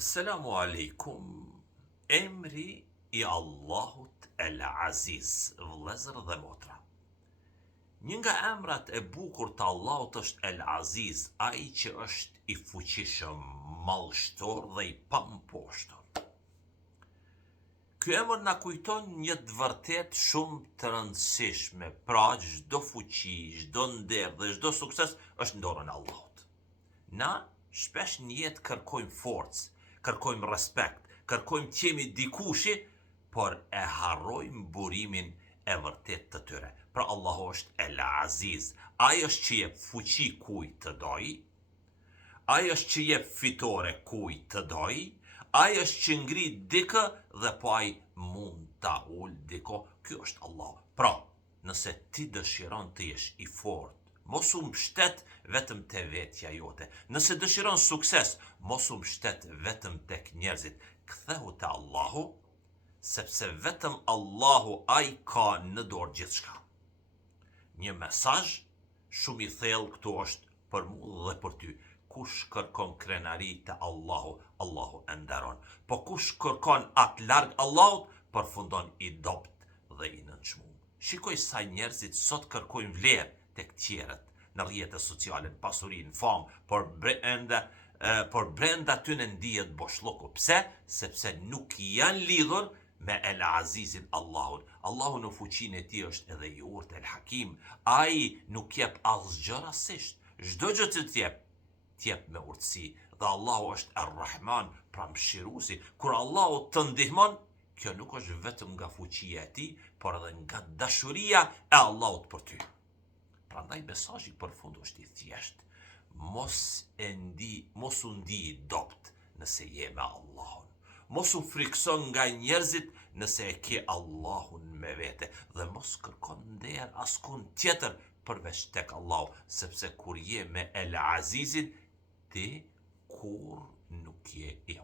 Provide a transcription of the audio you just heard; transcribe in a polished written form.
Selamu alaikum, emri I Allahut El Aziz, vëllezër dhe motra. Një nga emrat e bukur të Allahut është El Aziz, ai që është I fuqishëm, mallshtor dhe I pamposhtur. Ky emër na kujton një të vërtet shumë të rëndësishme, pra çdo fuqi, çdo nder dhe çdo sukses është në dorën e Allahut. Na shpesh në jetë kërkojmë forcë, kërkojmë respekt, kërkojmë të jemi dikushi, por e harrojmë burimin e vërtet të tyre. Pra Allahu është El Aziz, ai është që jep fuqi kujt të doj, ai është që jep fitore kujt të doj, ai është që ngrit dikë dhe po ai mund ta ul diko. Ky është Allah. Pra, nëse ti dëshiron të jesh I fortë, mos u mbështet vetëm te vetja jote. Nëse dëshiron sukses, mos u mbështet vetëm tek njerëzit. Kthehu te Allahu, sepse vetëm Allahu ai ka në dorë gjithçka. Një mesazh shumë I thellë këtu është për mua dhe për ty. Kush kërkon krenari te Allahu, Allahu e nderon. Po kush kërkon atë larg Allahut, përfundon I dopt dhe I nënçmuar. Shikoj sa njerëzit sot kërkojnë vlerë tek tjerët, në rrjetet sociale, pasurinë, famë, por brenda tyne ndihet boshllëku. Pse? Sepse nuk janë lidhur me El Azizin Allahun. Allahu në fuqinë e tij është edhe I urtë, El Hakim. Ai nuk jep asgjë rastisht. Çdo gjë që t'jep me urtësi. Dhe Allahu është Ar-Rahman, pra mëshiruesi. Kur Allahu të ndihmon, kjo nuk është vetëm nga fuqia e tij, por edhe nga dashuria e Allahut për ty. Prandaj mesazhi për fund është I thjeshtë. Mos u ndi I dopt nëse je me Allahun. Mos u frikson nga njerëzit nëse e ke Allahun me vete. Dhe mos kërkon nder askund tjetër përveç tek Allahu, sepse kur je me El Azizin, ti kur nuk je I